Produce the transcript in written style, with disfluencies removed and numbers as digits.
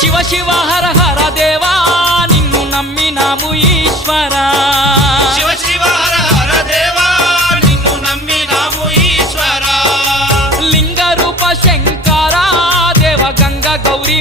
శివ శివ హర హర దేవా నిన్ను నమ్మినాము ఈశ్వరా శివ శివ హర హర దేవా నిన్ను నమ్మినాము ఈశ్వరా లింగ రూప శంకరా దేవ గంగ గౌరీ